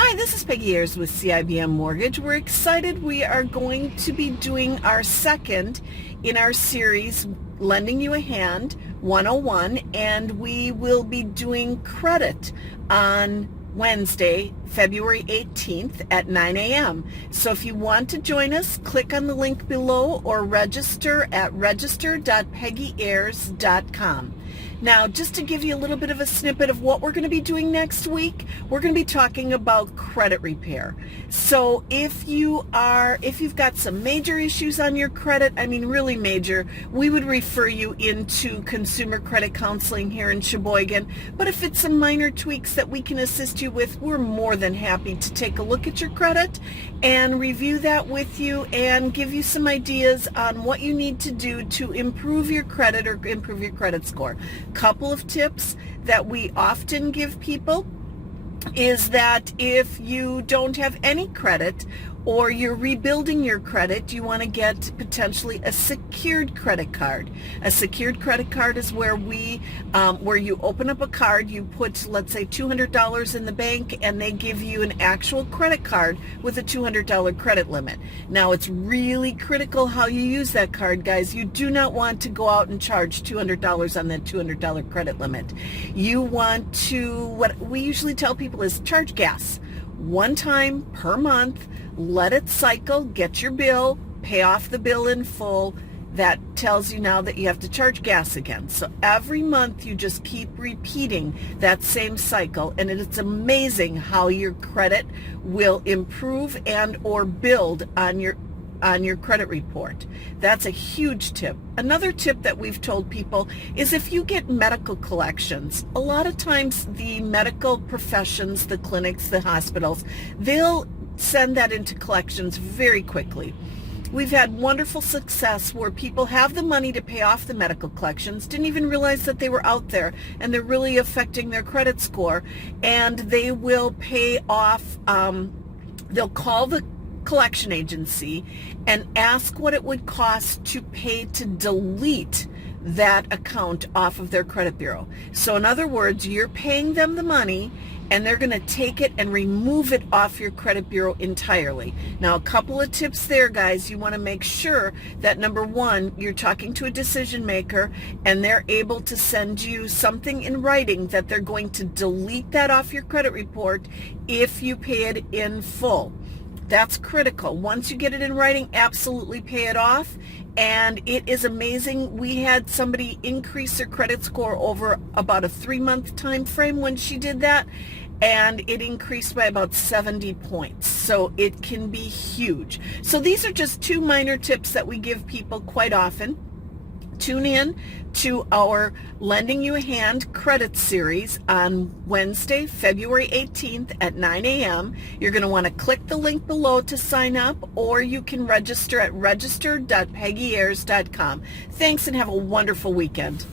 Hi, this is Peggy Ayers with CIBM Mortgage. We're excited. We are going to be doing our second in our series, Lending You a Hand 101, and we will be doing credit on Wednesday, February 18th at 9 a.m. So if you want to join us, click on the link below or register at register.peggyayers.com. Now, just to give you a little bit of a snippet of what we're going to be doing next week, we're going to be talking about credit repair. So if you've got some major issues on your credit, I mean really major, we would refer you into consumer credit counseling here in Sheboygan. But if it's some minor tweaks that we can assist you with, we're more than happy to take a look at your credit and review that with you and give you some ideas on what you need to do to improve your credit or improve your credit score. Couple of tips that we often give people is that if you don't have any credit or you're rebuilding your credit, you want to get potentially a secured credit card. A secured credit card is where where you open up a card, you put, let's say, $200 in the bank, and they give you an actual credit card with a $200 credit limit. Now, it's really critical how you use that card, guys. You do not want to go out and charge $200 on that $200 credit limit. You want to, what we usually tell people is charge gas. One time per month, let it cycle, get your bill, pay off the bill in full. That tells you now that you have to charge gas again. So every month you just keep repeating that same cycle, and it's amazing how your credit will improve and or build on your credit report. That's a huge tip. Another tip that we've told people is if you get medical collections, a lot of times the medical professions, the clinics, the hospitals, they'll send that into collections very quickly. We've had wonderful success where people have the money to pay off the medical collections, didn't even realize that they were out there, and they're really affecting their credit score, and they will pay off, they'll call the collection agency and ask what it would cost to pay to delete that account off of their credit bureau. So in other words, you're paying them the money and they're going to take it and remove it off your credit bureau entirely. Now, a couple of tips there, guys. You want to make sure that, number one, you're talking to a decision maker and they're able to send you something in writing that they're going to delete that off your credit report if you pay it in full. That's critical. Once you get it in writing, absolutely pay it off. And it is amazing. We had somebody increase their credit score over about a 3-month time frame when she did that, and it increased by about 70 points. So it can be huge. So these are just 2 minor tips that we give people quite often. Tune in to our Lending You a Hand credit series on Wednesday, February 18th at 9 a.m. You're going to want to click the link below to sign up, or you can register at register.peggyayers.com. Thanks and have a wonderful weekend.